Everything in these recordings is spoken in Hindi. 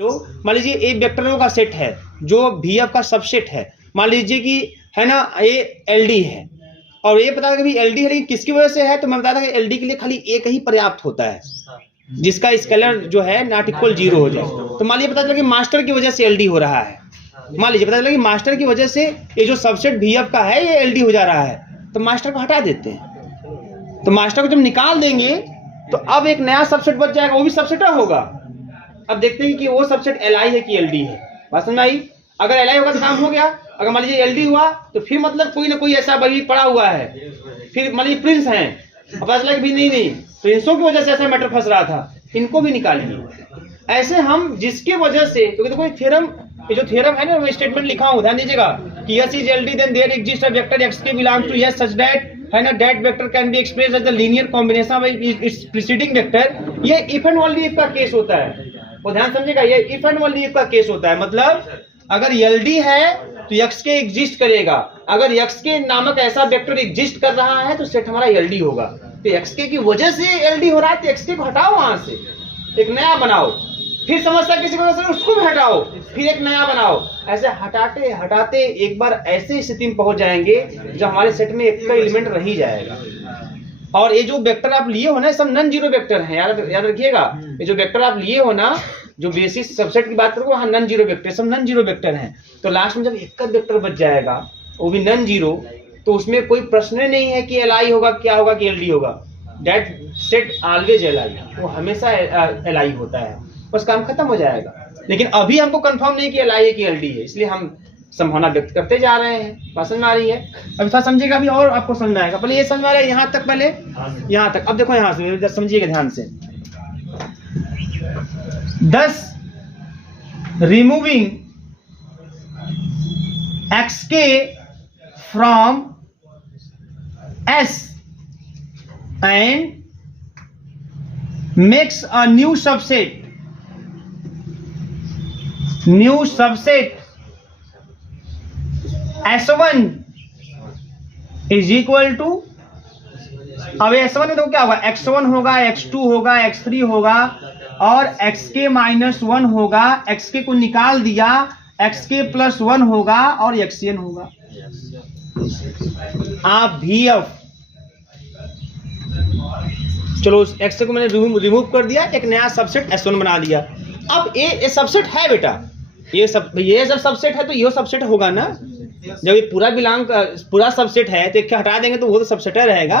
मान लीजिए ए वेक्टरों का सेट है जो VF का सबसेट है, मान लीजिए कि है ना ये LD है और ये पता है कि भी LD है, लेकिन किसकी वजह से है, तो मैं बताया था कि LD के लिए खाली एक ही पर्याप्त होता है जिसका स्केलर जो है नॉट इक्वल 0 हो जाए। तो मान लीजिए पता चला कि मास्टर की वजह से LD हो रहा है, मान लीजिए पता चला कि मास्टर की वजह से ये जो सबसेट VF का है ये LD हो जा रहा है, तो मास्टर को हटा देते हैं। तो मास्टर को जब निकाल देंगे तो अब एक नया सबसेट बच जाएगा, वो भी सबसेट होगा। अब देखते हैं कि वो सबसेट LI है कि LD है। बात समझ में आई? अगर LI होगा तो काम हो गया। अगर मान लीजिए LD हुआ तो फिर मतलब कोई ना कोई ऐसा बगी पड़ा हुआ है, फिर मान लीजिए प्रिंस है, अब पता चला कि भी नहीं प्रिंसों की वजह से ऐसा मैटर फंस रहा था, इनको भी निकालिए। ऐसे हम जिसके वजह से, क्योंकि देखो थ्योरम, ये जो थ्योरम है ना मैं स्टेटमेंट लिखा हूं, ध्यान दीजिएगा कि S is LD then there exist a vector xk belongs to S such that है ना that vector can be expressed as the linear combination of its preceding vector. ये इफ एंड ओनली इफ का केस होता है, वो ध्यान समझिएगा, ये इफ एंड ओनली इफ का केस होता है। मतलब अगर LD है तो xk एग्जिस्ट करेगा, अगर xk नामक ऐसा वेक्टर एग्जिस्ट कर रहा है तो सेट हमारा LD होगा। तो xk की वजह से LD हो रहा है तो xk को हटाओ, वहां से एक नया बनाओ, फिर समझता किसी को वजह से उसको भी हटाओ, फिर एक नया बनाओ। ऐसे हटाते हटाते एक बार ऐसे स्थिति में पहुंच जाएंगे जो हमारे सेट में एक का एलिमेंट रह ही जाएगा। और ये जो वेक्टर आप लिए हो ना सब नॉन जीरो वेक्टर हैं, याद रखिएगा। ये जो वेक्टर आप लिए हो ना, जो बेसिस सबसेट की बात करो, वहाँ नॉन जीरो वेक्टर, सब नॉन जीरो वेक्टर हैं। तो लास्ट में जब एक का वेक्टर बच जाएगा वो भी नॉन जीरो, तो उसमें कोई प्रश्न नहीं है कि LI होगा क्या होगा कि LD होगा। दैट सेट ऑलवेज LI, वो हमेशा LI होता है, बस काम खत्म हो जाएगा। लेकिन अभी हमको कंफर्म नहीं कि LI है कि LD है, इसलिए हम संभावना व्यक्त करते जा रहे हैं। बात समझ में आ रही है? अब थोड़ा समझिएगा, अभी और आपको समझ में आएगा। पहले ये समझ में आ रहा है यहाँ तक, पहले यहाँ तक। अब देखो यहाँ से समझिएगा ध्यान से। 10 removing xk from S and makes a new subset S1 is equal to, अब S1 में तो क्या होगा, X1 होगा, X2 होगा, X3 होगा और xk -1 होगा। xk को निकाल दिया, xk +1 होगा और xn होगा। आप VF, चलो x को मैंने रिमूव कर दिया, एक नया सबसेट S1 बना दिया। अब ये सबसेट है बेटा, ये जब सबसेट है तो ये सबसेट होगा ना। जब ये पूरा सबसेट है तो एक हटा देंगे तो वो तो सबसेट रहेगा।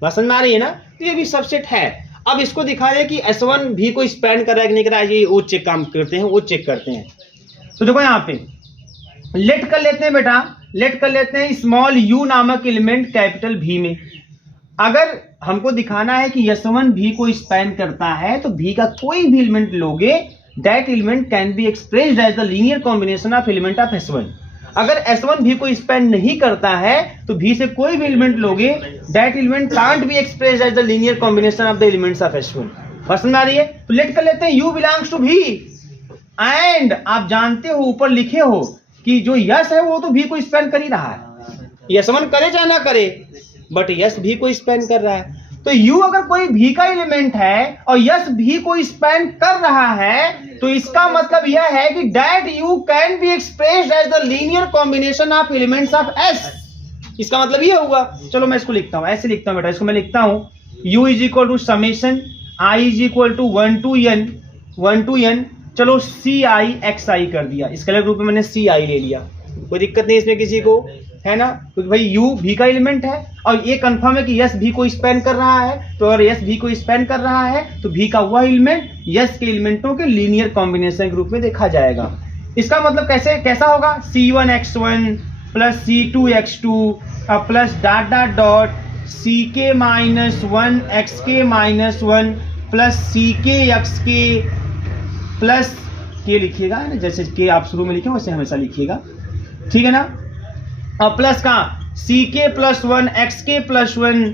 बात समझ में आ रही है ना? तो ये भी सबसेट है। अब इसको दिखा दे कि S1 भी को स्पैन कर रहा है कि नहीं कर रहा है, ये वो चेक काम करते हैं, वो चेक करते हैं। तो देखो यहाँ पे लेट कर लेते हैं बेटा, लेट कर लेते हैं स्मॉल u नामक एलिमेंट कैपिटल V में। अगर हमको दिखाना है कि S1 भी को स्पैन करता है तो V का कोई भी एलिमेंट लोगे, that element can be expressed as the linear combination of element of S1। अगर S1 भी को स्पैन नहीं करता है तो V से कोई भी एलिमेंट लोगे, that element can't be expressed as the linear combination of the elements of S1। समझ आ रही है? तो लेट कर लेते हैं u belongs to V and आप जानते हो ऊपर लिखे हो कि जो यस है वो तो V को स्पैन कर ही रहा है, S1 करे चाहे ना करे, बट यस भी को स्पैन कर रहा है। तो U अगर कोई V का एलिमेंट है और यस भी को स्पैन कर रहा है तो इसका मतलब यह है कि that U can be expressed as the linear combination of elements of S। इसका मतलब ये होगा, चलो मैं इसको लिखता हूं, ऐसे लिखता हूं बेटा, इसको मैं लिखता हूं U is equal to summation I is equal to 1 to n, चलो CI XI कर दिया, स्केलर ग्रुप में मैंने CI ले लिया, कोई दिक्कत नहीं इसमें किसी को, है ना? क्योंकि भाई U V का एलिमेंट है और ये कंफर्म है कि यस भी को स्पैन कर रहा है। तो अगर यस भी को स्पैन कर रहा है तो V का वह एलिमेंट यस के एलिमेंटों के लीनियर कॉम्बिनेशन के रूप में देखा जाएगा। इसका मतलब कैसा होगा, C1x1 plus C2x2 plus dot dot dot CK -1 XK -1 plus CK XK plus K लिखिएगा ना, जैसे K आप शुरू में लिखे वैसे हमेशा लिखिएगा, ठीक है ना? और प्लस का CK +1 XK +1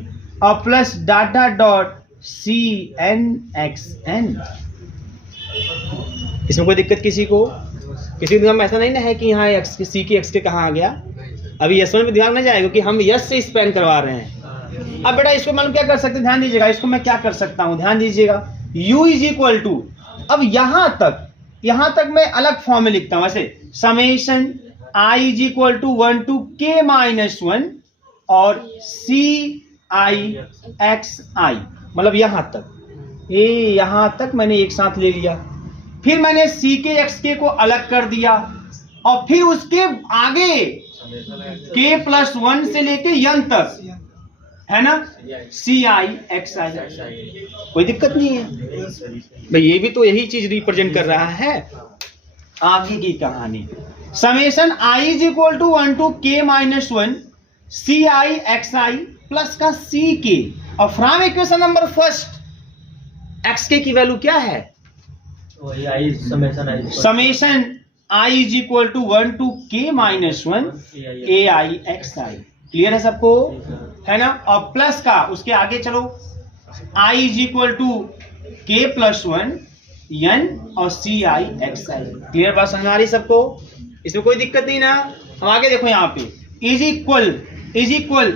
और plus dot dot dot CN XN। इसमें कोई दिक्कत किसी को? किसी दिमाग में ऐसा नहीं ना है कि यहाँ CK XK कहाँ आ गया? अभी S1 पे ध्यान नहीं जाएगा क्योंकि हम यस से स्पैन करवा रहे हैं। अब बेटा इसको मालूम क्या कर सकते हैं, ध्यान दीजिएगा, इसको मैं क्या कर सकता हूँ, ध्यान दीजिएगा। U इज इक्वल टू, अब यहां तक यहां तक मैं अलग फॉर्म में लिखता हूं, ऐसे summation i is equal to 1 to k minus 1 और ci xi, मतलब यहां तक, यहां तक मैंने एक साथ ले लिया, फिर मैंने ck xk को अलग कर दिया और फिर उसके आगे k प्लस 1 से लेके n तक, है ना, ci xi, कोई दिक्कत नहीं है भाई, ये भी तो यही चीज रिप्रेजेंट कर रहा है। आगे की कहानी, summation i is equal to 1 to k minus 1 ci xi plus का ck, और from equation number first xk की वैल्यू क्या है, summation i is equal to 1 to k minus 1 ai xi, clear है सबको, है ना, और प्लस का उसके आगे चलो i is equal to k plus 1 n और ci xi, क्लियर बात समझ आ रही सबको, इसमें कोई दिक्कत नहीं ना। हम आगे देखो यहाँ पे is equal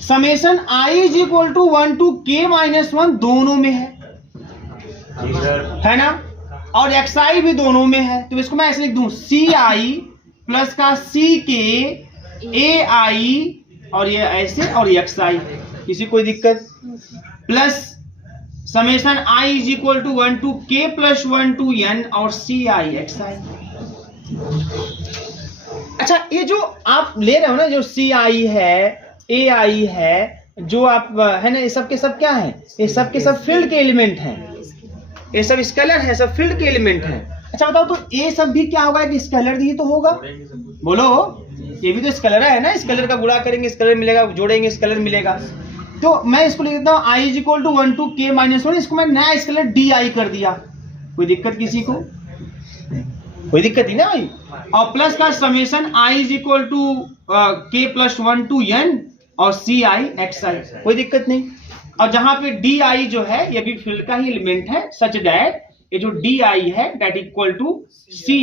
summation i is equal to 1 to k minus 1 दोनों में है ना, और xi भी दोनों में है, तो इसको मैं ऐसे लिख दूं ci प्लस का ck ai और ये ऐसे और xi, किसी कोई दिक्कत, plus summation i is equal to 1 to k plus 1 to n और ci xi। अच्छा, ये जो आप ले रहे हो ना, जो ci है ai है, जो आप है ना, ये सब के सब क्या है, ये सब के सब फील्ड के एलिमेंट हैं, ये सब स्केलर है, सब फील्ड के एलिमेंट हैं। अच्छा बताओ, तो ये सब भी क्या होगा, एक स्केलर ही तो होगा, बोलो, ये भी तो स्केलर है ना, स्केलर का गुणा करेंगे स्केलर मिलेगा, जोड़ेंगे स्केलर मिलेगा, तो मैं इसको लिख देता हूँ i is equal to 1 to k minus 1, इसको मैं नया स्केलर di कर दिया, कोई दिक्कत किसी को, कोई दिक्कत ही ना भाई, और प्लस का summation i is equal to k plus 1 to n और ci xi, कोई दिक्कत नहीं, और जहां पे di जो है ये भी फील्ड का ही एलिमेंट है, सच दैट ये जो di है that equal to ci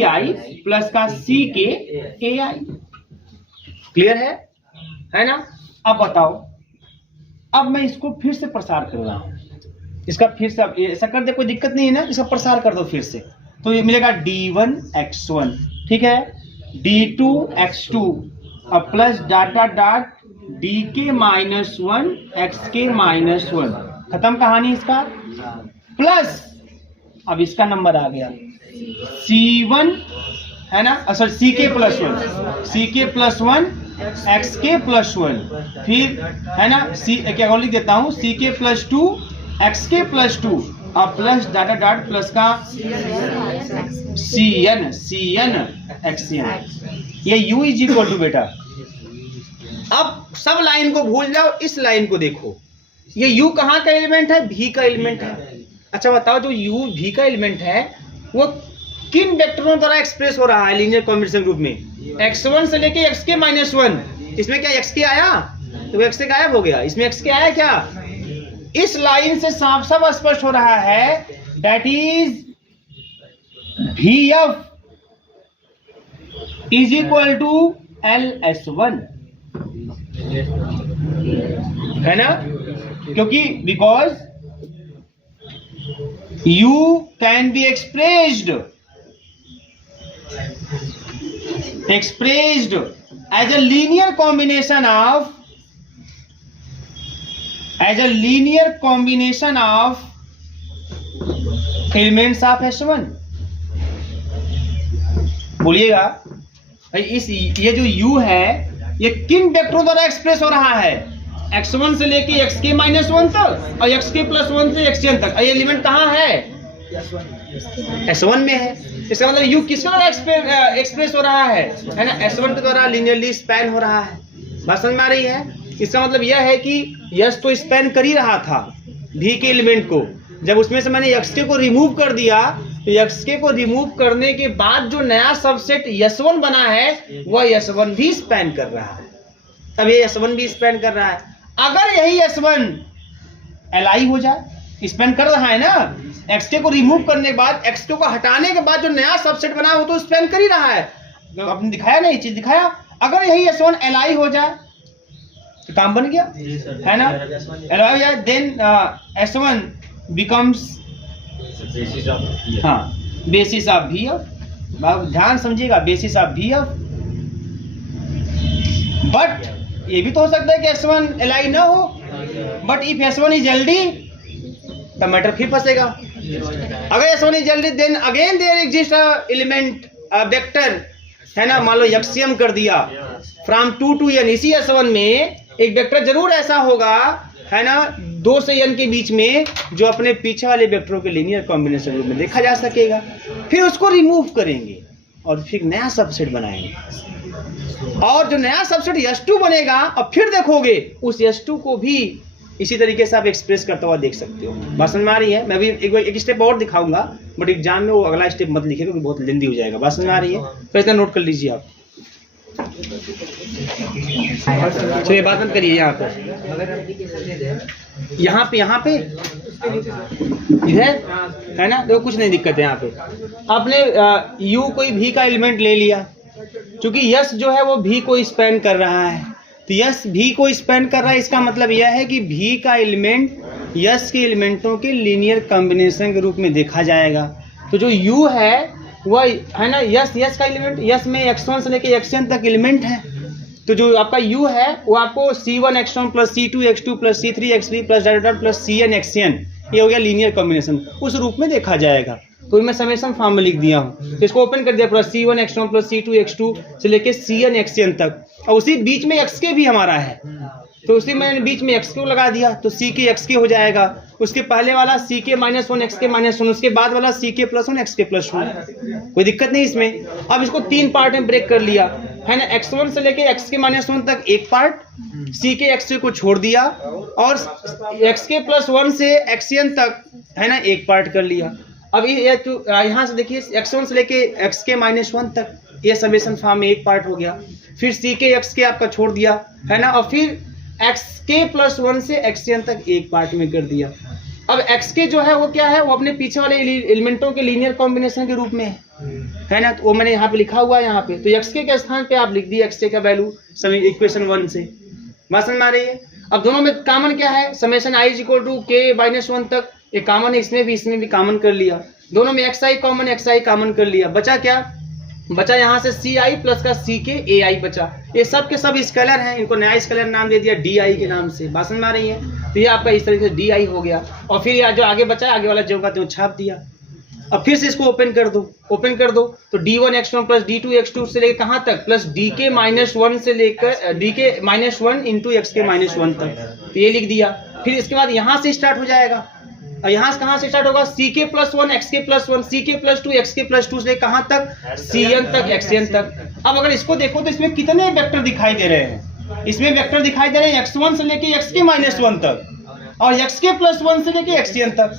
plus का ck ai, क्लियर है ना। अब बताओ, अब मैं इसको फिर से प्रसार कर रहा हूं, इसका फिर से ऐसा कर दे, कोई दिक्कत नहीं है ना, इसका प्रसार कर दो फिर से, तो ये मिलेगा d1 x1, ठीक है, d2 x2 और plus data dot dk minus 1 xk minus 1, खत्म कहानी इसका, प्लस अब इसका नंबर आ गया c1, है ना, sorry ck plus 1 xk plus 1, फिर है ना क्या लिख देता हूँ ck प्लस 2 xk प्लस 2 और प्लस डाटा डॉट प्लस का cn xn, ये u इज इक्वल टू, बेटा अब सब लाइन को भूल जाओ, इस लाइन को देखो, ये u कहाँ का एलिमेंट है, v का एलिमेंट है। अच्छा बताओ, जो u v का एलिमेंट है वो किन वेक्टरों द्वारा एक्सप्रेस हो रहा है लीनियर कॉम्बिनेशन ग्रुप में, x1 से लेके xk माइनस 1, इसमें क्या xk आया, तो xk गायब हो गया, इसमें xk आया क्या, इस लाइन से साफ साफ स्पष्ट हो रहा है that is vf is equal to ls1, है ना, क्योंकि because u can be expressed as a linear combination of elements of S1, बोलिएगा भाई, इस ये जो u है ये किन वेक्टरों द्वारा एक्सप्रेस हो रहा है, x1 से लेके xk माइनस 1 तक और xk प्लस 1 से xn तक, ये एलिमेंट कहाँ है, S1 में है, इसका मतलब u किसके द्वारा एक्सप्रेस हो रहा है ना, S1 के द्वारा लीनियरली स्पैन हो रहा है, बात समझ में आ रही है। इसका मतलब यह है कि यस तो स्पैन कर ही रहा था v के एलिमेंट को, जब उसमें से मैंने xk को रिमूव कर दिया, तो xk को रिमूव करने के बाद जो नया सबसेट s1 बना है वह s1 भी स्पैन कर रहा है, तब ये s1 भी स्पैन कर रहा है। अगर यही s1 li हो जाए, स्पैन कर रहा है ना, xk को रिमूव करने के बाद, xk को हटाने के बाद जो नया सबसेट बना है वो तो स्पैन कर ही रहा है, तो आपने दिखाया ना, ये चीज दिखाया। अगर यही s1 li हो जाए तो काम बन गया, है ना, li हो जाए, देन s1 becomes, हाँ, बेसिस ऑफ वी ऑफ, ध्यान समझिएगा, basis of V of. But ये भी तो हो सकता है कि S1 Li ना हो, but if S1 is LD तब मैटर फिर फंसेगा। अगर S1 is LD then again there exist element vector, है ना, मान लो यक्सियम कर दिया फ्रॉम 2 to n, इसी S1 में एक वेक्टर जरूर ऐसा होगा, है ना, 2 से n के बीच में, जो अपने पीछे वाले वेक्टरों के लीनियर कॉम्बिनेशन रूप में देखा जा सकेगा। फिर उसको रिमूव करेंगे और फिर नया सबसेट बनाएंगे, और जो नया सबसेट S2 बनेगा, और फिर देखोगे उस S2 को भी इसी तरीके से आप एक्सप्रेस करता हुआ देख सकते हो। बात समझ में आ रही है? मैं भी एक स्टेप और दिखाऊंगा, बट एग्जाम में वो अगला स्टेप मत लिखिएगा क्योंकि बहुत लेंदी हो जाएगा। बात समझ में आ रही है? तो इतना नोट कर लीजिए आप। चलिए बात मत करिए। यहाँ पे इधर, है ना, देखो कुछ नहीं दिक्कत है। यहाँ पे आपने U कोई V का एलिमेंट ले लिया, क्योंकि यस जो है वो V को स्पैन कर रहा है, तो यस V को स्पैन कर रहा है, इसका मतलब यह है कि V का एलिमेंट यस के एलिमेंटों के लीनियर कॉम्बिनेशन के रूप में देखा जाएगा। तो जो U है वह, है ना, यस का एलिमेंट, यस में x1 से लेके xn तक एलिमेंट है, तो जो आपका U है वो आपको C1 x1 plus C2 x2 plus C3 x3 plus dot plus Cn xn, ये हो गया लीनियर कॉम्बिनेशन, उस रूप में देखा जाएगा। तो मैं समेशन फॉर्म में लिख दिया हूँ, तो इसको ओपन कर दिया, plus C1 x1 plus C2 x2 से लेके Cn xn तक, और उसी बीच में xk भी हमारा है, तो उसी मैंने बीच में xk लगा दिया, तो Ck xk हो जाएगा। उसके पहले वाला Ck -1 xk -1, उसके बाद वाला Ck +1 xk +1, कोई दिक्कत नहीं इसमें। अब इसको 3 पार्ट में ब्रेक कर लिया, है ना, x1 से लेके xk -1 तक एक पार्ट, Ck xk को छोड़ दिया, और xk +1 से xn तक, है ना, एक पार्ट कर लिया। अब ये तो यहाँ से देखिए x1 से लेके xk -1 तक, ये समेशन फॉर्म में एक पार्ट हो गया। फिर Ck xk आपका छोड़ दिया, है ना, और फिर xk +1 से xn तक एक पार्ट में कर दिया। अब xk जो है वो क्या है, वो अपने पीछे वाले एलिमेंटों के लीनियर कॉम्बिनेशन के रूप में है ना, तो वो मैंने यहाँ पे लिखा हुआ है यहाँ पे, तो xk के स्थान पे आप लिख दिए xk का वैल्यू इक्वेशन 1 से। बात समझ में आ रही है? अब दोनों में कॉमन क्या है, समेशन i = k -1 तक, ये कॉमन है, इसमें भी कॉमन कर लिया, दोनों में xi कॉमन, xi कॉमन कर लिया, बचा क्या, बचा यहाँ से Ci प्लस का Ck Ai बचा। ये सब के सब स्केलर हैं, इनको नया स्केलर नाम दे दिया Di के नाम से। बात समझ में आ रही है? तो ये आपका इस तरीके से Di हो गया, और फिर यहाँ जो आगे बचा, आगे वाला जो का तो छाप दिया। अब फिर से इसको ओपन कर दो, तो D1 x1 plus D2 x2 से लेकर कहाँ तक, प्लस Dk -1 से लेकर Dk -1 इंटू xk -1 तक, तो ये लिख दिया। फिर इसके बाद यहाँ से स्टार्ट हो जाएगा, और यहाँ से कहाँ से स्टार्ट होगा, Ck +1 xk +1 Ck +2 xk +2 से कहाँ तक, Cn तक xn तक। अब अगर इसको देखो तो इसमें कितने वेक्टर दिखाई दे रहे हैं, इसमें वेक्टर दिखाई दे रहे हैं x1 से लेके xk -1 तक, और xk +1 से लेके xn तक,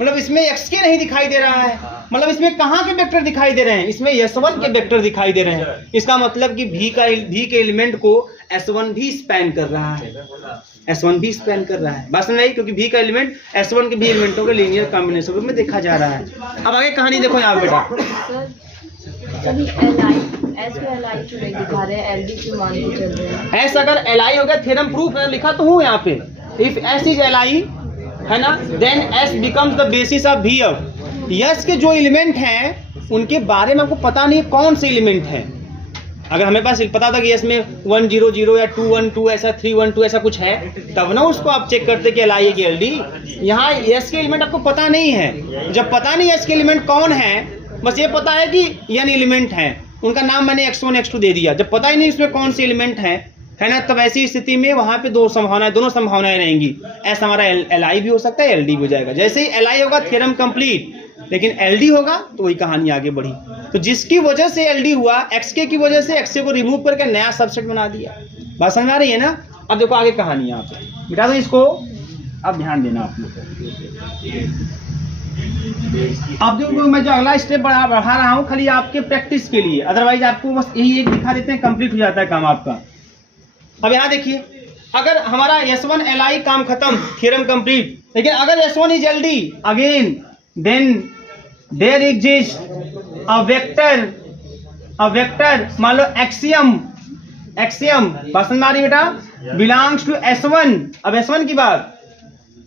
मतलब इसमें xk नहीं दिखाई दे रहा है, मतलब इसमें कहाँ के वेक्टर दिखाई दे रहे हैं, इसमें S1 के वेक्टर दिखाई दे रहे हैं। इसका मतलब कि V के एलिमेंट को S1 भी स्पैन कर रहा है, S1 भी स्पैन कर रहा है। बात समझ आई? क्योंकि V का एलिमेंट S1 के भी एलिमेंटों के लीनियर कॉम्बिनेशन में देखा जा रहा है। अब आगे कहानी देखो यहाँ बेटा, S अगर Li हो गया, थ्योरम प्रूफ लिखा तो हूँ यहाँ पे, इफ S इज Li, है ना, then S becomes the basis of V of. S के जो एलिमेंट हैं उनके बारे में आपको पता नहीं कौन से एलिमेंट है। अगर हमें पास पता था कि यस में 1 0 0 या 2 1 2 ऐसा 3 1 2 ऐसा कुछ है, तब ना उसको आप चेक करते कि Li है कि LD। यहाँ यस के एलिमेंट आपको पता नहीं है, जब पता नहीं यस के एलिमेंट कौन है, बस ये पता है कि n एलिमेंट हैं, उनका नाम मैंने x1 x2 दे दिया, जब पता ही नहीं इसमें कौन से एलिमेंट है ना, तब ऐसी स्थिति में वहां पे दोनों संभावनाएं रहेंगी। एस हमारा Li भी हो सकता है, LD भी हो जाएगा। जैसे ही Li होगा थ्योरम कंप्लीट, लेकिन LD होगा तो वही कहानी आगे बढ़ी। तो जिसकी वजह से LD हुआ, xk की वजह से xk को रिमूव करके नया सबसेट बना दिया। बात समझ आ रही है ना? अब देखो आगे कहानी, यहाँ पे मिटा दो इसको, अब ध्यान देना आप लोग। अब देखो मैं जो अगला स्टेप बढ़ा रहा हूँ खाली आपके प्रैक्टिस के लिए, अदरवाइज आपको बस यही एक दिखा देते हैं, कंप्लीट हो जाता है काम आपका। अब यहाँ देखिए, अगर हमारा S1 Li काम खत्म, थ्योरम कंप्लीट, लेकिन अगर S1 is LD again, then there exist a vector, मान लो एक्सियम पसंद आ रही बेटा, बिलोंग्स टू S1। अब S1 की बात,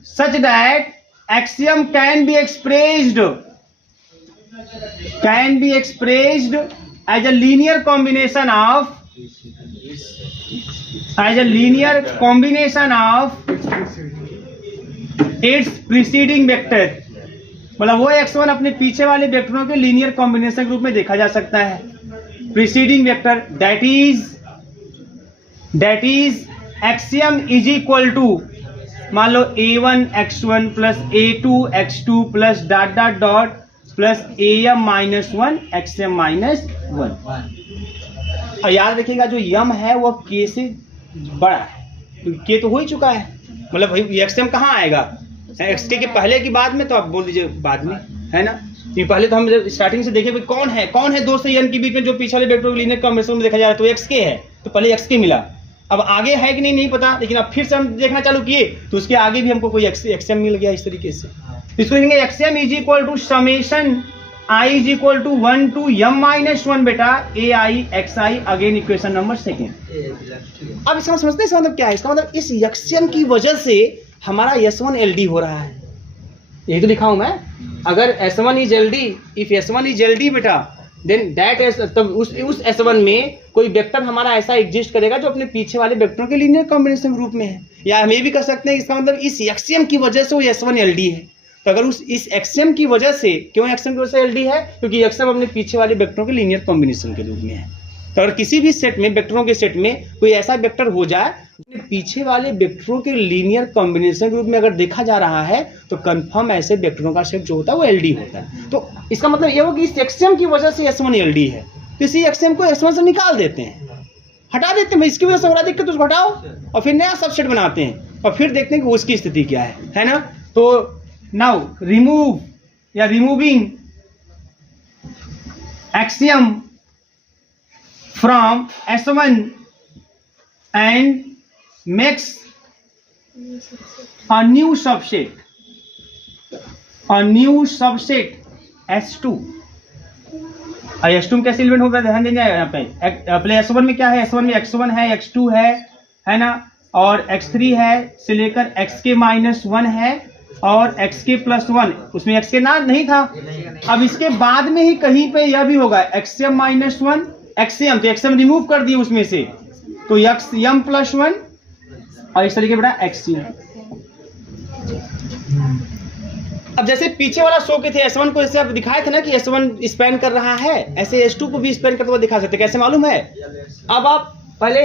such that x m can be expressed can be expressed as a linear combination of its preceding vector. मतलब वो x1 अपने पीछे वाले वेक्टरों के लीनियर कॉम्बिनेशन के रूप में देखा जा सकता है। Preceding vector that is x m is equal to, मान लो a1 x1 plus a2 x2 plus dot dot dot plus am minus 1 xm minus 1। और याद रखिएगा जो यम है वो k से बड़ा है, तो k तो हो ही चुका है, मतलब भाई xm कहाँ आएगा, xk के पहले की बाद में, तो आप बोल दीजिए बाद में, है ना। तो पहले तो हम स्टार्टिंग से देखें कौन है 2 से n के बीच में जो पीछे वाले वेक्टर लीनियर कॉम्बिनेशन में देखा जा रहा है, तो xk है, तो पहले xk मिला। अब आगे है कि नहीं पता, लेकिन अब फिर से हम देखना चालू किए तो उसके आगे भी हमको कोई xm मिल गया इस तरीके से। इसको लिखेंगे xm is equal to summation I is equal to 1 to m minus 1 बेटा ai xi, again equation number 2। अब इसका समझते हैं इसका मतलब क्या है, इसका मतलब इस xm की वजह से हमारा S1 LD हो रहा है, यही तो लिखा हूं मैं। अगर S1 is LD, if S1 is LD बेटा, देन दैट इज, तब उस S1 में कोई वेक्टर हमारा ऐसा एग्जिस्ट करेगा जो अपने पीछे वाले वेक्टरों के लीनियर कॉम्बिनेशन रूप में है। या हम ये भी कर सकते हैं इसका मतलब इस एक्सियम की वजह से वो S1 LD है। तो अगर इस एक्सियम की वजह से, क्यों एक्सियम की वजह से LD है, क्योंकि एक्सियम अपने पीछे वाले वेक्टरों के लीनियर कॉम्बिनेशन के रूप में है। तो अगर किसी भी सेट में, वेक्टरों के सेट में कोई ऐसा वेक्टर हो जाए पीछे वाले वेक्टरों के लीनियर कॉम्बिनेशन के रूप में अगर देखा जा रहा है, तो कंफर्म ऐसे वेक्टरों का सेट जो होता है वो LD होता है। तो इसका मतलब ये हो कि इस एक्सियम की वजह से S1 LD है, तो इसी एक्सियम को S1 से निकाल देते हैं, हटा देते हैं, इसकी वजह से हो रहा दिक्कत, उसको हटाओ और फिर नया सबसेट बनाते हैं और फिर देखते हैं कि उसकी स्थिति क्या है ना। तो नाउ रिमूव या removing axiom from S1 and makes a new subset S2। S2 में कैसे एलिमेंट होगा, ध्यान देंगे यहाँ पे। पहले S1 में क्या है, S1 में x1 है, x2 है ना, और x3 है से लेकर xk माइनस 1 है और xk प्लस 1, उसमें xk ना नहीं था। अब इसके बाद में ही कहीं पे यह भी होगा xm माइनस 1 xm, तो xm रिमूव कर दिए उसमें से, तो xm प्लस 1 और इस तरीके बेटा xm। अब जैसे पीछे वाला शो के थे S1 को, जैसे आप दिखाए थे ना कि S1 स्पैन कर रहा है, ऐसे S2 को भी स्पैन करते हुए दिखा सकते, कैसे मालूम है। अब आप पहले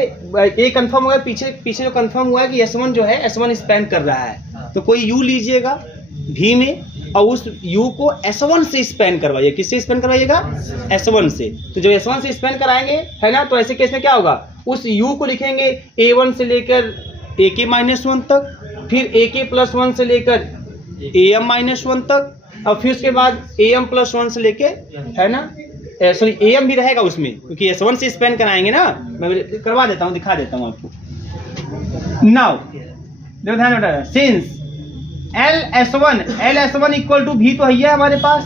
ये कंफर्म हुआ, पीछे जो कंफर्म हुआ है कि S1 जो है S1 स्पैन कर रहा है, तो कोई U लीजिएगा V में और उस U को S1 से स्पैन करवाइए। किससे स्पैन करवाइएगा, S1 से। तो जब S1 से स्पैन कराएंगे, है ना, तो ऐसे केस में क्या होगा, उस U को लिखेंगे A1 से लेकर AK माइनस 1 तक, फिर AK प्लस 1 से लेकर AM माइनस 1 तक, और फिर उसके बाद AM प्लस 1 से लेके, है ना, सॉरी AM भी रहेगा उसमें, क्योंकि S1 से स्पैन कराएंगे ना। मैं करवा देता हूँ, दिखा देता हूँ आपको। नाउ देखो ध्यान रखना, since LS1 equal to V तो है हमारे पास,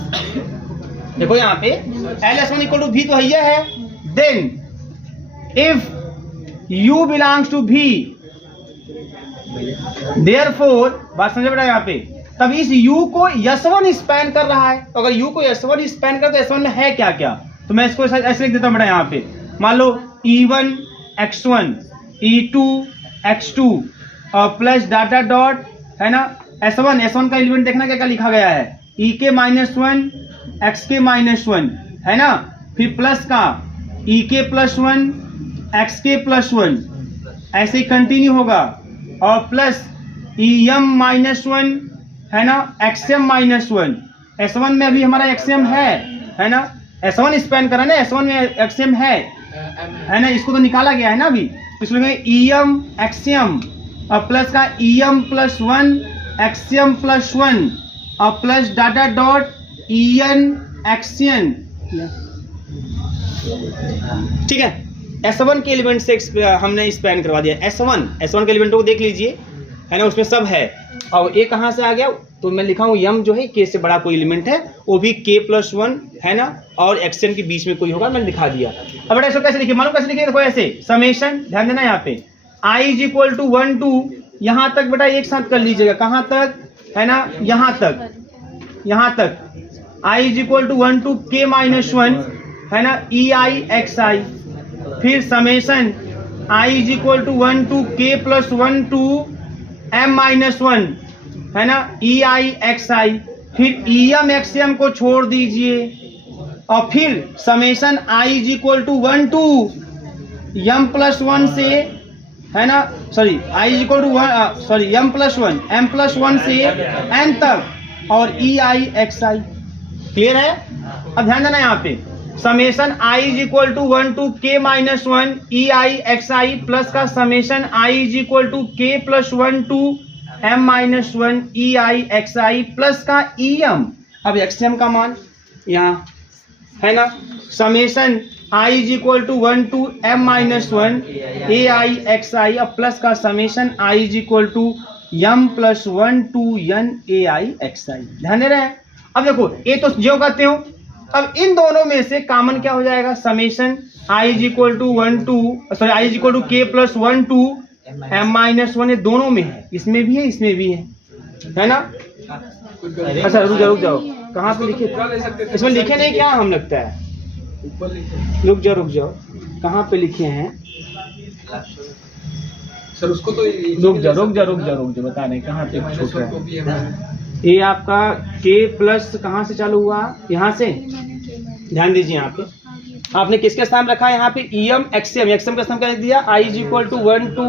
देखो यहाँ पे LS1 इक्वल टू V तो है, then if U belongs to V, therefore, बात समझे बेटा यहाँ पे, तब इस U को S1 स्पैन कर रहा है। तो अगर U को S1 स्पैन कर, तो S1 में है क्या क्या, तो मैं इसको ऐसे लिख देता हूँ बेटा यहाँ पे, मान लो E1 x1 E2 x2 और प्लस डॉट डॉट डॉट, है ना, S1 का एलिमेंट देखना क्या क्या लिखा गया है, EK माइनस 1 XK माइनस 1, है ना, फिर प्लस का EK प्लस 1 XK प्लस 1, ऐसे ही कंटिन्यू होगा, और प्लस EM माइनस 1, है ना, XM माइनस 1। S1 में अभी हमारा XM है ना, S1 स्पैन करा ना, S1 में XM है ना, इसको तो निकाला गया है ना अभी, इसमें EM XM और प्लस का EM प्लस 1 XM प्लस 1 और plus data dot EN XN, ठीक है। S1 के एलिमेंट से हमने स्पैन करवा दिया। S1 के एलिमेंटों को देख लीजिए, है ना, उसमें सब है। और ये कहाँ से आ गया, तो मैं लिखा हूँ यम जो है K से बड़ा कोई एलिमेंट है, वो भी K प्लस 1, है ना, और XN के बीच में कोई होगा, मैंने दिखा दिया। अब बेटा इसको कैसे लिखिए, मालूम कैसे लिखिए, देखो ऐसे समेशन, ध्यान देना यहाँ पे I is equal to 1 to यहाँ तक बेटा एक साथ कर लीजिएगा, कहाँ तक, है ना, यहाँ तक i is equal to 1 to k minus 1 है ना ई आई एक्स आई, फिर summation i is equal to 1 to k plus 1 to m minus 1 है ना ई आई एक्स आई, फिर em एक्सएम को छोड़ दीजिए और फिर summation i is equal to 1 to m plus 1 से है ना sorry i is equal to m plus 1 से n तक और ई आई एक्स आई। क्लियर है? अब ध्यान देना यहाँ पे summation i is equal to 1 to k minus 1 e i x i plus का summation i is equal to k plus 1 to m minus 1 e i x i plus का em। अब एक्सएम का मान यहाँ है ना summation i is equal to 1 to m minus 1 a i x i अब प्लस का summation i is equal to m plus 1 to n a i x i. ध्यान दे रहे हैं? अब देखो ये तो जो कहते हो, अब इन दोनों में से कॉमन क्या हो जाएगा summation i is equal to 1 to sorry i is equal to k plus 1 to m minus 1 ये दोनों में है, इसमें भी है इसमें भी है ना। अच्छा रुक जाओ कहाँ पे लिखे? इसमें लिखे नहीं क्या हम लगता है, रुक जाओ कहाँ पे लिखे हैं सर उसको तो रुक जाओ बता रहे कहाँ पे छूट रहा है। ये आपका k प्लस कहाँ से चालू हुआ, यहाँ से। ध्यान दीजिए यहाँ पे आपने किसके स्थान रखा है यहाँ पे em एक्सएम का स्थान क्या दिया i is equal to 1 to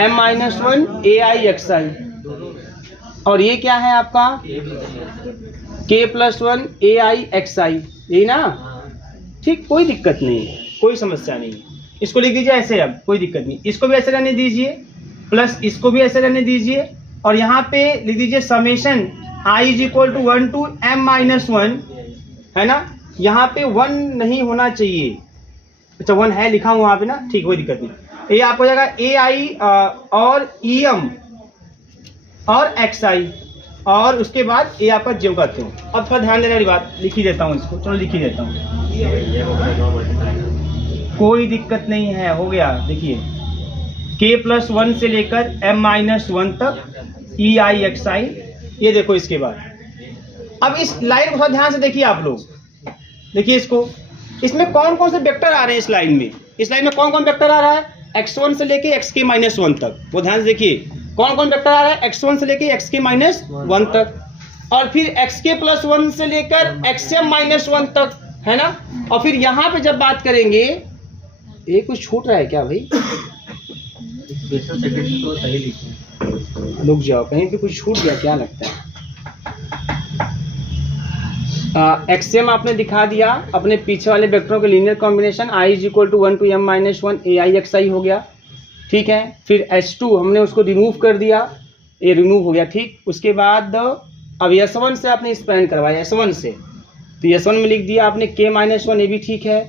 m minus 1 a i x i और ये क्या है आपका k plus 1 a i x i, यही ना। ठीक, कोई दिक्कत नहीं है, कोई समस्या नहीं है। इसको लिख दीजिए ऐसे, अब कोई दिक्कत नहीं, इसको भी ऐसे रहने दीजिए प्लस इसको भी ऐसे रहने दीजिए और यहाँ पे लिख दीजिए summation i is equal to 1 to m minus 1 है ना। यहाँ पे 1 नहीं होना चाहिए, अच्छा 1 है लिखा हुआ वहाँ पे ना, ठीक कोई दिक्कत नहीं। ये आपको हो जाएगा ए आई और em और एक्स आई और उसके बाद ये आपका जो करते हो। अब थोड़ा ध्यान देने वाली बात, लिख ही देता हूँ इसको, चलो लिख ही देता हूँ, कोई दिक्कत नहीं है, हो गया। देखिए k प्लस 1 से लेकर m माइनस 1 तक ई आई एक्स आई, ये देखो। इसके बाद अब इस लाइन को थोड़ा ध्यान से देखिए आप लोग, देखिए इसको, इसमें कौन कौन से वेक्टर आ रहे हैं इस लाइन में। इस लाइन में कौन कौन वेक्टर आ रहा है x1 से लेके xk माइनस 1 तक, वो ध्यान से देखिए कौन कौन वेक्टर आ रहा है x1 से लेके xk माइनस 1 तक और फिर xk प्लस 1 से लेकर xm माइनस 1 तक है ना। और फिर यहाँ पे जब बात करेंगे, ये कुछ छूट रहा है क्या भाई? तो सही लिखे, रुक जाओ कहीं पे कुछ छूट गया क्या लगता है। एक्सएम आपने दिखा दिया, अपने पीछे वाले वेक्टरों के linear combination i is equal to 1 to m minus 1 a i x i हो गया, ठीक है। फिर H2 हमने उसको रिमूव कर दिया, ये रिमूव हो गया, ठीक। उसके बाद अब S1 से आपने एक्सपेंड करवाया, S1 से, तो S1 में लिख दिया आपने k माइनस 1, ये भी ठीक है।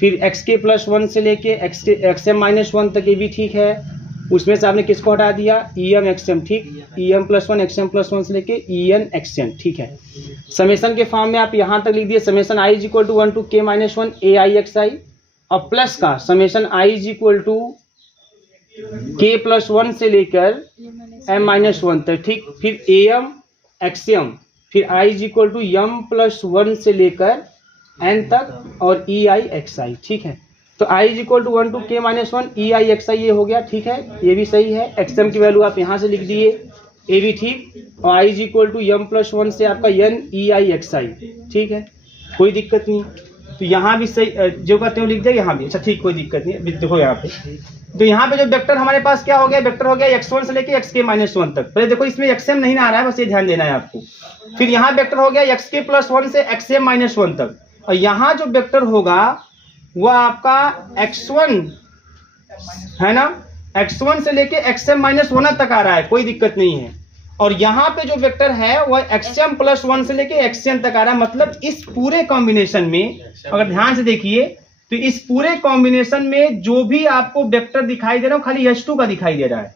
फिर xk प्लस 1 से लेके xm माइनस 1 तक, ये भी ठीक है। उसमें से आपने किसको हटा दिया em xm, ठीक। em प्लस 1 xm प्लस 1 से लेके en xm, ठीक है। समेशन के फॉर्म में आप यहाँ तक लिख दिए summation i is equal to 1 to k minus 1 a i x i और प्लस का summation i is equal to k plus 1 से लेकर m माइनस 1 तक, ठीक। फिर am xm, फिर i is equal to m plus 1 से लेकर n तक और e आई एक्स आई, ठीक है। तो i is equal to 1 to k minus 1 e i x i, ये हो गया, ठीक है, ये भी सही है। xm की वैल्यू आप यहाँ से लिख दिए, ये भी ठीक। और i is equal to m plus 1 से आपका n e i x i, ठीक है, कोई दिक्कत नहीं। तो यहाँ भी सही जो कहते हो लिख दिया, यहाँ भी अच्छा, ठीक, कोई दिक्कत नहीं। देखो यहाँ पे, तो यहाँ पे जो वेक्टर हमारे पास क्या हो गया, वेक्टर हो गया x1 से लेके xk माइनस 1 तक। पहले देखो इसमें xm नहीं आ रहा है, बस ये ध्यान देना है आपको। फिर यहाँ वेक्टर हो गया xk प्लस 1 से xm माइनस 1 तक और यहाँ जो वेक्टर होगा वह आपका x1 है ना, x1 से लेके xm माइनस 1 तक आ रहा है, कोई दिक्कत नहीं है। और यहाँ पे जो वेक्टर है वह xm प्लस 1 से लेके xm तक आ रहा है। मतलब इस पूरे कॉम्बिनेशन में अगर ध्यान से देखिए तो इस पूरे कॉम्बिनेशन में जो भी आपको वेक्टर दिखाई दे रहा है खाली H2 का दिखाई दे रहा है।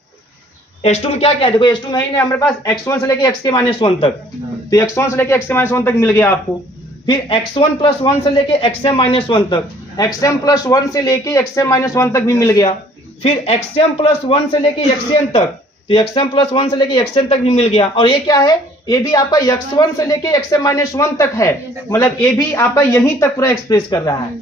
H2 में क्या क्या है, देखो H2 में ही नहीं हमारे पास x1 से लेके xk माइनस 1 तक, तो x1 से लेके xk माइनस 1 तक मिल गया आपको। फिर x1 प्लस 1 से लेके xm माइनस 1 तक, xm प्लस 1 से लेके xm माइनस 1 तक भी मिल गया। फिर xm प्लस 1 से लेके xm तक, तो xm प्लस 1 से लेके xn तक भी मिल गया। और ये क्या है, ये भी आपका x1 से लेके xm माइनस 1 तक है, मतलब ये भी आपका यहीं तक पूरा एक्सप्रेस कर रहा है।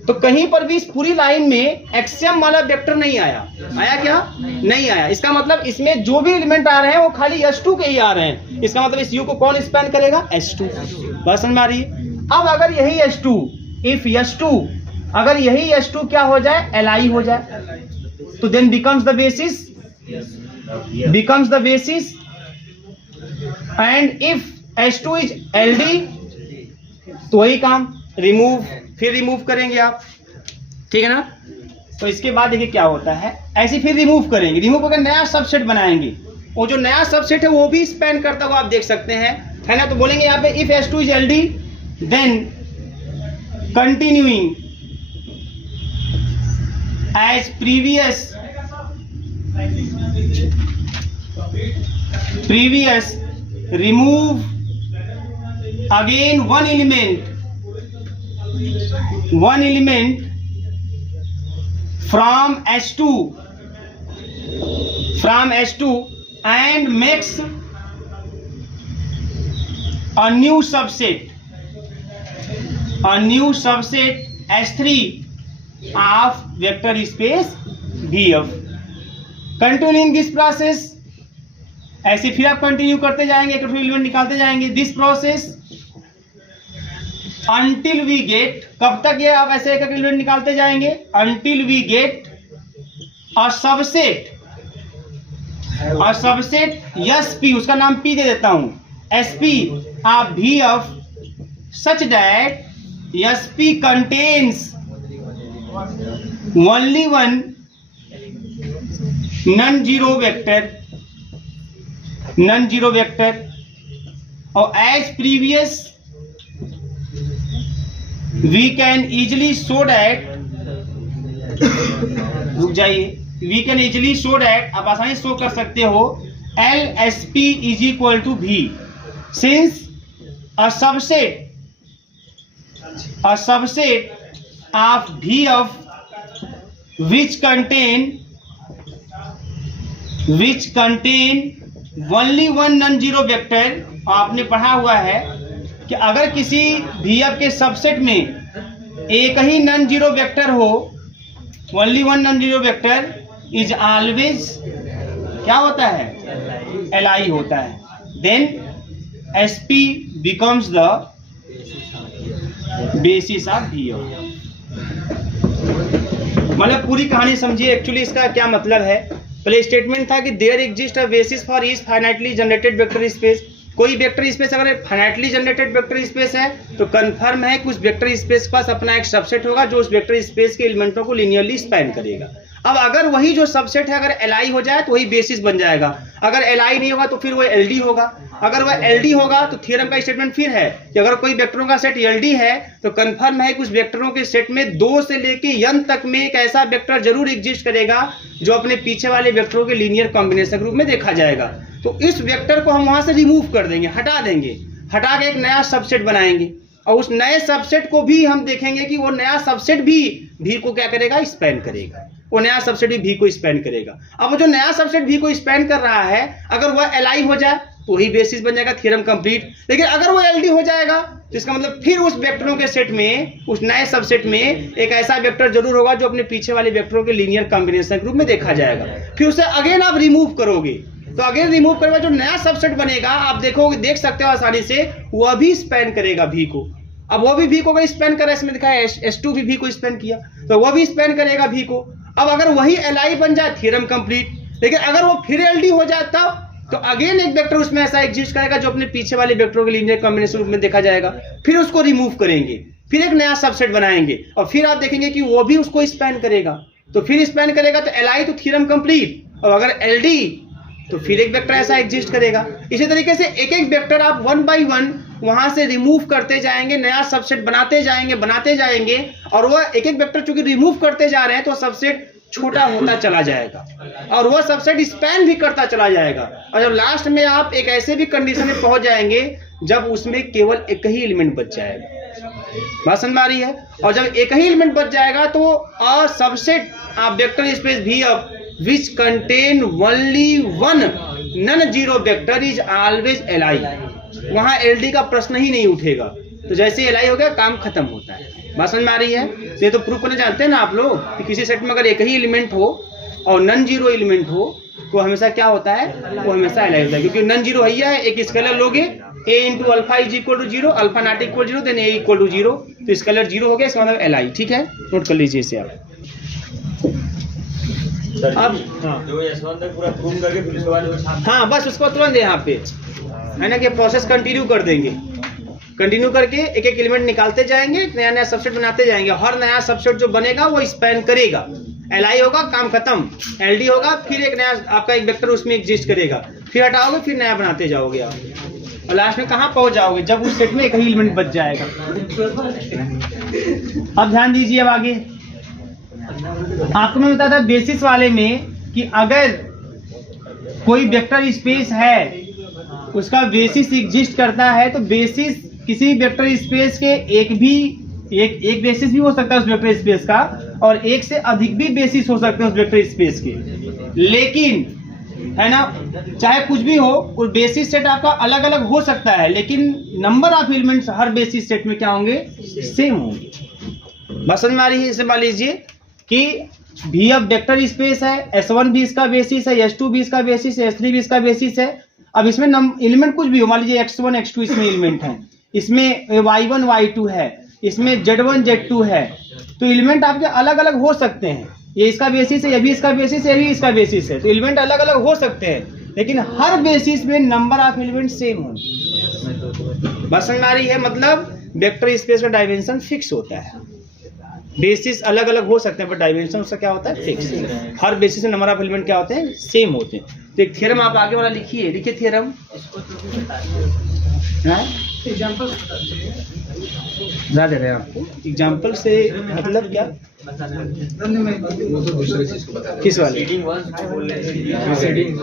तो कहीं पर भी इस पूरी लाइन में xm वाला वेक्टर नहीं आया। आया क्या? नहीं आया। इसका मतलब इसमें जो भी एलिमेंट आ रहे हैं वो खाली s2 के ही आ रहे हैं। इसका मतलब इस u को कौन स्पैन करेगा? s2। बात समझ में आ रही है? अब अगर यही s2, इफ s2, अगर यही s2 क्या हो जाए? li हो जाए, तो then becomes the basis, becomes the basis, and if H2 is LD तो वही काम, रिमूव, फिर रिमूव करेंगे आप, ठीक है ना। तो इसके बाद देखिए क्या होता है, ऐसे फिर रिमूव करेंगे, रिमूव करके नया सबसेट बनाएंगे। वो जो नया सबसेट है वो भी स्पैन करता हुआ आप देख सकते हैं, है ना। तो बोलेंगे यहाँ पे इफ H2 is LD then continuing as previous remove again one element from H2 and makes a new subset H3 of vector space VF। Continuing this process, ऐसे फिर आप कंटिन्यू करते जाएंगे, एक एलिमेंट निकालते जाएंगे, this process until we get, कब तक ये आप ऐसे एक एलिमेंट निकालते जाएंगे? Until we get a subset SP, उसका नाम P दे देता हूं, SP of VF such that SP contains only one non zero vector और as previous we can easily show that, रुक जाइए, we can easily show that, आप आसानी से शो कर सकते हो LSP is equal to V, since a subset of VF which contain only one non-zero vector। आपने पढ़ा हुआ है कि अगर किसी VF के सबसेट में एक ही नॉन जीरो वेक्टर हो, only one non-zero vector is always क्या होता है? Li होता है। then SP becomes the basis of VF। मतलब पूरी कहानी समझिए, एक्चुअली इसका क्या मतलब है। पहले स्टेटमेंट था कि there exist a basis for each finitely generated vector space. कोई वेक्टर स्पेस अगर फाइनाइटली जनरेटेड वेक्टर स्पेस है तो कंफर्म है कि उस वेक्टर स्पेस के पास अपना एक सबसेट होगा जो उस वेक्टर स्पेस के एलिमेंटों को लिनियरली स्पैन करेगा। अब अगर वही जो सबसेट है अगर Li हो जाए तो वही बेसिस बन जाएगा, अगर Li नहीं होगा तो फिर वह LD होगा। अगर वह LD होगा तो थ्योरम का स्टेटमेंट फिर है कि अगर कोई वेक्टरों का सेट LD है तो कंफर्म है कि उस वेक्टरों के सेट में 2 से लेके n तक में एक ऐसा वेक्टर जरूर एग्जिस्ट करेगा जो अपने पीछे वाले वेक्टरों के लीनियर कॉम्बिनेशन के रूप में देखा जाएगा। तो इस वेक्टर को हम वहां से रिमूव कर देंगे, हटा देंगे, हटा के एक नया सबसेट बनाएंगे और उस नए सबसेट को भी हम देखेंगे कि वो नया सबसेट भी V को क्या करेगा? स्पैन करेगा। वो नया सबसेट भी V को स्पैन करेगा। अब वो जो नया सबसेट V को स्पैन कर रहा है अगर वह Li हो जाए तो वही बेसिस बन जाएगा, थ्योरम कंप्लीट। लेकिन अगर वो LD हो जाएगा तो इसका मतलब फिर उस वेक्टरों के सेट में, उस नए सबसेट में एक ऐसा वेक्टर जरूर होगा जो अपने पीछे वाले वेक्टरों के लीनियर कॉम्बिनेशन के रूप में देखा जाएगा। फिर उसे अगेन आप रिमूव करोगे तो अगेन रिमूव करने जो नया सबसेट बनेगा आप देखोगे, देख सकते हो आसानी से, वह भी स्पैन करेगा V को। अब वो भी V को अगर स्पैन करे, इसमें दिखा है S2 भी V को स्पैन किया तो वह भी स्पैन करेगा V को। अब अगर वही Li बन जाए थ्योरम कंप्लीट। लेकिन अगर वो फिर LD हो जाए तब तो अगेन एक वेक्टर उसमें ऐसा एग्जिस्ट करेगा जो अपने पीछे वाले वेक्टरों के लीनियर कॉम्बिनेशन रूप में देखा जाएगा। फिर उसको रिमूव करेंगे, फिर एक नया सबसेट बनाएंगे और फिर आप देखेंगे कि वो भी उसको स्पैन करेगा। तो फिर स्पैन करेगा तो Li तो थ्योरम कंप्लीट, और अगर LD तो फिर एक वेक्टर ऐसा एग्जिस्ट करेगा। इसी तरीके से एक एक वेक्टर आप 1 बाय 1 वहां से रिमूव करते जाएंगे, नया सबसेट बनाते जाएंगे और वह एक एक वेक्टर चूंकि रिमूव करते जा रहे हैं तो सबसेट छोटा होता चला जाएगा और वह सबसेट स्पैन भी करता चला जाएगा। और जब लास्ट में आप एक ऐसे भी कंडीशन में पहुंच जाएंगे जब उसमें केवल एक ही एलिमेंट बच जाएगा। बात समझ में आ रही है? और जब एक ही एलिमेंट बच जाएगा तो सबसेट आप vector space VF which contain only one non-zero vector is always Li। वहाँ LD का प्रश्न ही नहीं उठेगा। तो जैसे Li हो गया काम खत्म होता है। बात समझ में आ रही है? तो ये तो प्रूफ करना जानते हैं ना आप लोग कि किसी सेट में अगर एक ही एलिमेंट हो और नॉन जीरो एलिमेंट हो तो हमेशा क्या होता है, वो हमेशा Li होता है, क्योंकि नॉन जीरो है एक स्केलर लोगे a into alpha is equal to zero, alpha not equal zero, then a equal to zero, तो स्केलर जीरो हो गया, इसका मतलब Li। ठीक है, नोट कर लीजिए इसे आप। अब जो यशवंत तक पूरा प्रूव करके फिर उसके बाद हाँ बस उसको तुरंत यहाँ पे है ना कि प्रोसेस कंटिन्यू कर देंगे, कंटिन्यू करके एक एक एलिमेंट निकालते जाएंगे, एक नया नया सबसेट बनाते जाएंगे। हर नया सबसेट जो बनेगा वो स्पैन करेगा, Li होगा काम खत्म, LD होगा फिर एक नया आपका एक वेक्टर उसमें एग्जिस्ट करेगा, फिर हटाओगे फिर नया बनाते जाओगे आप, और लास्ट में कहाँ पहुंच जाओगे जब उस सेट में एक ही एलिमेंट बच जाएगा। अब ध्यान दीजिए, अब आगे आपको मैं बताया था बेसिस वाले में कि अगर कोई वेक्टर स्पेस है उसका बेसिस एग्जिस्ट करता है तो बेसिस किसी वेक्टर स्पेस के एक बेसिस भी हो सकता है उस वेक्टर स्पेस का, और एक से अधिक भी बेसिस हो सकते हैं उस वेक्टर स्पेस के। लेकिन है ना, चाहे कुछ भी हो, उस बेसिस सेट आपका अलग अलग हो सकता है, लेकिन number of elements her basis set में क्या होंगे, सेम होंगे। बस समझ में आ रही है? इसे मान लीजिए कि भी अब वेक्टर स्पेस है, S1 भी इसका बेसिस है, S2 भी इसका बेसिस है, S3 भी इसका बेसिस है। अब इसमें एलिमेंट कुछ भी हो, मान लीजिए X1 X2 इसमें एलिमेंट है, इसमें Y1 Y2 है, इसमें Z1 Z2 है, तो एलिमेंट आपके अलग अलग हो सकते हैं। ये इसका बेसिस है, ये भी इसका बेसिस है, ये भी इसका बेसिस है, तो एलिमेंट अलग अलग हो सकते हैं, लेकिन हर बेसिस में नंबर ऑफ एलिमेंट सेम होंगे। बस समझ में आ रही है? मतलब वेक्टर स्पेस का डायमेंशन फिक्स होता है, बेसिस अलग अलग हो सकते हैं पर डायमेंशन उसका क्या होता है, फिक्स। हर बेसिस में नंबर ऑफ एलिमेंट क्या होते हैं, सेम होते हैं। तो एक थ्योरम आप आगे वाला लिखिए, लिखिए थ्योरम। बता दे रहे हैं आपको एग्जांपल से, मतलब क्या, किस वाले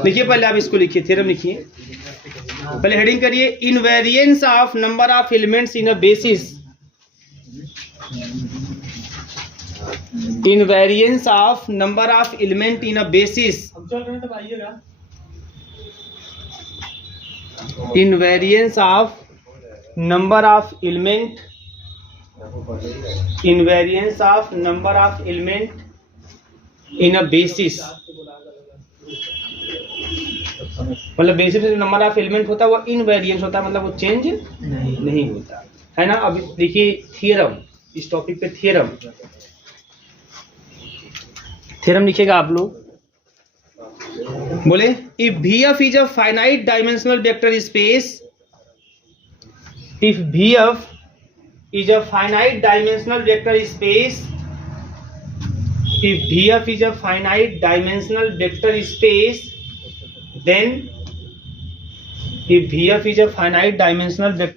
लिखिए, पहले आप इसको लिखिए, थ्योरम लिखिए, पहले हेडिंग करिए, invariance of number of elements in a basis, invariance of number of element in a basis, invariance of number of element, invariance of number of element in a basis, मतलब बेसिस में नंबर ऑफ एलिमेंट होता है वो इनवेरिएंस होता है, मतलब वो चेंज नहीं होता है ना। अब देखिए थ्योरम, इस टॉपिक पे थ्योरम, थ्योरम लिखिएगा आप लोग, बोले if VF is a finite dimensional vector space, if VF is a finite dimensional vector space, if VF is a finite dimensional vector space, then if VF is a finite dimensional vector